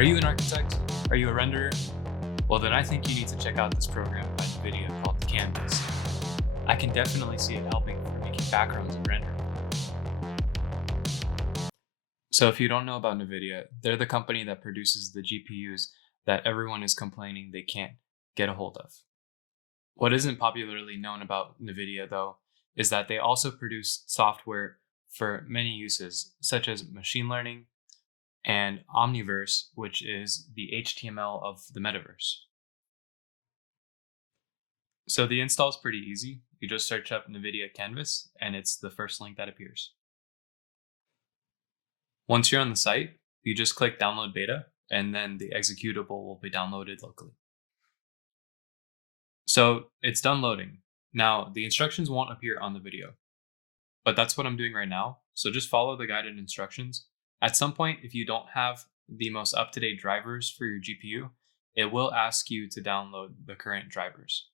Are you an architect? Are you a renderer? Well, then I think you need to check out this program by Nvidia called Canvas. I can definitely see it helping for making backgrounds and rendering. So if you don't know about Nvidia, they're the company that produces the GPUs that everyone is complaining they can't get a hold of. What isn't popularly known about Nvidia, though, is that they also produce software for many uses, such as machine learning and Omniverse, which is the HTML of the metaverse. So the install is pretty easy. You just search up Nvidia Canvas, and it's the first link that appears. Once you're on the site, you just click Download Beta, and then the executable will be downloaded locally. So it's done loading. Now, the instructions won't appear on the video, but that's what I'm doing right now. So just follow the guided instructions. At some point, if you don't have the most up-to-date drivers for your GPU, it will ask you to download the current drivers.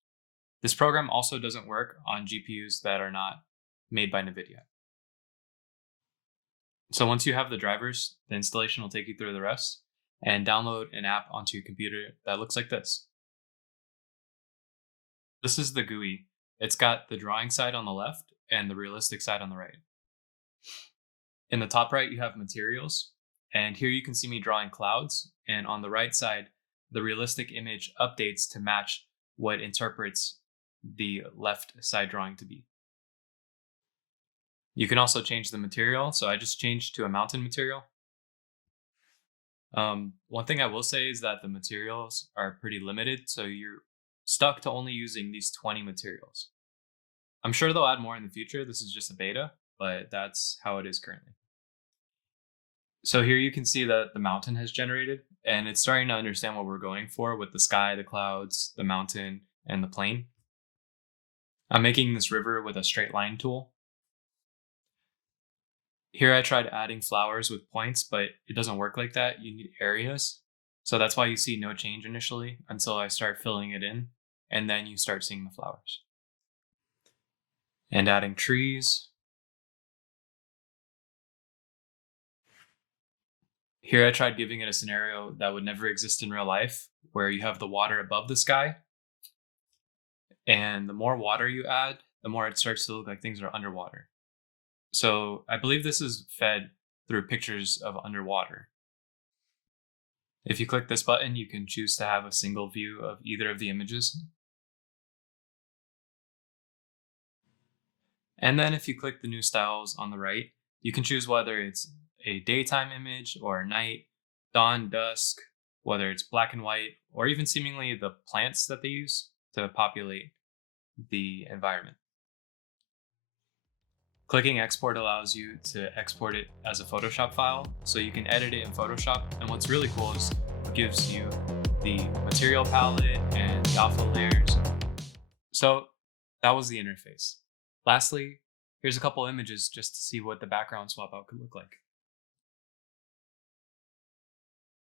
This program also doesn't work on GPUs that are not made by Nvidia. So once you have the drivers, the installation will take you through the rest and download an app onto your computer that looks like this. This is the GUI. It's got the drawing side on the left and the realistic side on the right. In the top right, you have materials, and here you can see me drawing clouds, and on the right side, the realistic image updates to match what interprets the left side drawing to be. You can also change the material, so I just changed to a mountain material. One thing I will say is that the materials are pretty limited, so you're stuck to only using these 20 materials. I'm sure they'll add more in the future. This is just a beta, but that's how it is currently. So here you can see that the mountain has generated, and it's starting to understand what we're going for with the sky, the clouds, the mountain, and the plane. I'm making this river with a straight line tool. Here I tried adding flowers with points, but it doesn't work like that. You need areas. So that's why you see no change initially until I start filling it in, and then you start seeing the flowers. And adding trees. Here I tried giving it a scenario that would never exist in real life, where you have the water above the sky. And the more water you add, the more it starts to look like things are underwater. So I believe this is fed through pictures of underwater. If you click this button, you can choose to have a single view of either of the images. And then if you click the new styles on the right, you can choose whether it's a daytime image or a night, dawn, dusk, whether it's black and white, or even seemingly the plants that they use to populate the environment. Clicking export allows you to export it as a Photoshop file, so you can edit it in Photoshop. And what's really cool is it gives you the material palette and the alpha layers. So that was the interface. Lastly, here's a couple images just to see what the background swap out could look like.